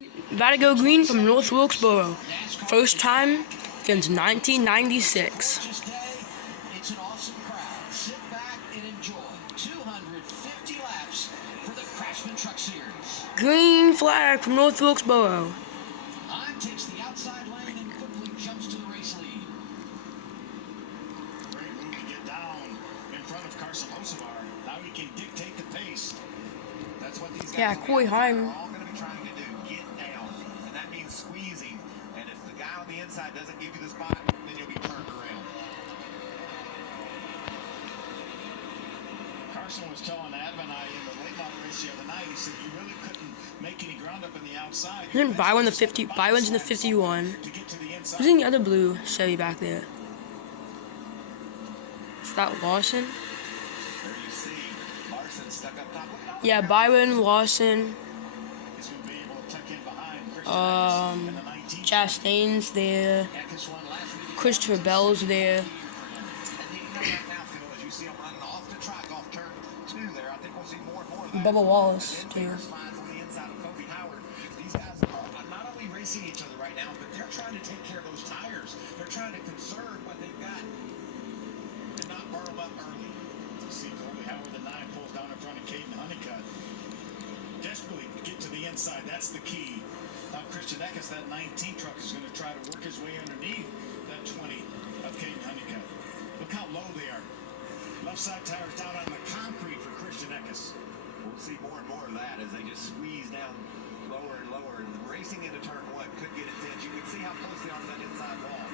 About to go green from North Wilkesboro. First time since 1996. It's an awesome crowd. Sit back and enjoy 250 laps for the Craftsman Truck Series. Green flag from North Wilkesboro. Hine takes the outside lane and quickly jumps to the race lead. Great move to get down in front of Carson Hocevar. Now he can dictate the pace. That's what these guys Corey Hine. are all going to be trying to do. Get down. And that means squeezing. And if the guy on the inside doesn't give you the spot, then you'll be turned around. Carson was telling Advent and I in the late model race the other night, he said you really couldn't make any ground up in the outside. Then Byron's in the 51. Who's in the other blue Chevy back there? Is that Lawson? There you see Larson stuck up top. Yeah, Byron, Lawson, He's going to be able to tuck in behind Christian and the 19. Chastain's there, Christopher Bell's there. Bubba Wallace too. These guys are not only racing each other right now, but they're trying to take care of those tires. They're trying to conserve what they've got and not burn them up early. See Colby Howard, the 9 pulls down in front of Caden Honeycutt. Desperately get to the inside. That's the key. Now Christian Eckes, that 19 truck, is going to try to work his way underneath that 20 of Caden Honeycutt. Look how low they are. Left side tires down on the concrete for Christian Eckes. We'll see more and more of that as they just squeeze down lower and lower. And racing into turn 1 could get intense. You can see how close they are to that inside wall.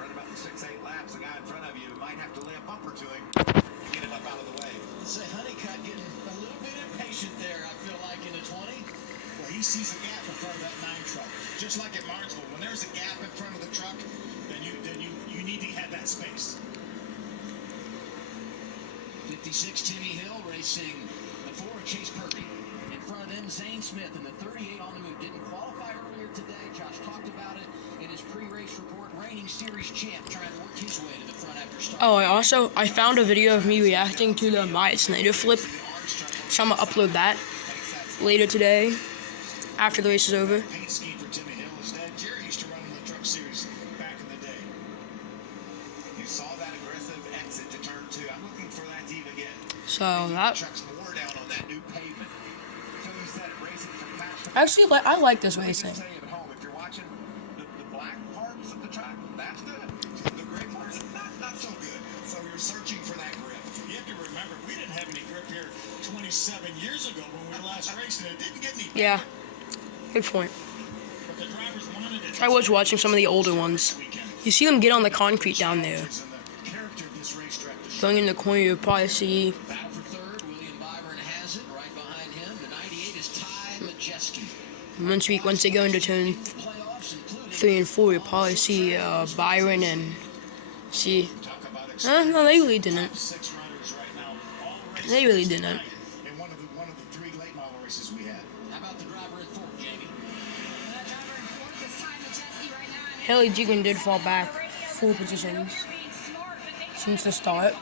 Right about the 6-8 laps, the guy in front of you might have to lay a bumper to him to get him up out of the way. Let's say Honeycutt getting a little bit impatient there, I feel like, in the 20. Well, he sees a gap in front of that 9 truck. Just like at Martinsville, when there's a gap in front of the truck, then you need to have that space. 56 Timmy Hill racing the 4 Chase Purdy. In front of them, Zane Smith and the 38 on the move. Didn't qualify earlier today. Josh talked about it in his pre-race report. Reigning series champ trying to work his way to the front after starting. I found a video of me reacting to the Myatt Snyder flip. So I'm gonna upload that later today after the race is over. Paint scheme for Timmy Hill is that Jerry used to run in the truck series back in the day. You saw that aggressive exit to turn 2. I'm looking for that to even get So that trucks more down on that new pavement. So you said it, racing from pasture. actually I like this racing. Say at home, if you're watching the black parts of the track, that's good. The gray parts, not so good. So you're searching for that grip. You have to remember, we didn't have any grip here 27 years ago when we last raced, and it didn't get any better. Yeah, good point. But the drivers wanted it. So I was watching some of the older ones. You see them get on the concrete down there. And the character of this racetrack to show. Going in the corner, you'll probably see Battle for third, William Byron has it. Right behind him, the 98 is Ty Majeski. once they go into turn Playoffs including 3 and 4, you'll probably see Byron and see. Talk about No, they really didn't. 6 runners right now. All racing They really didn't. tonight in one of the 3 late model races we had. How about the driver in fourth, Jamie? The driver in fourth is Ty Majeski right now. And Haley Jigen did fall back 4 positions since the start.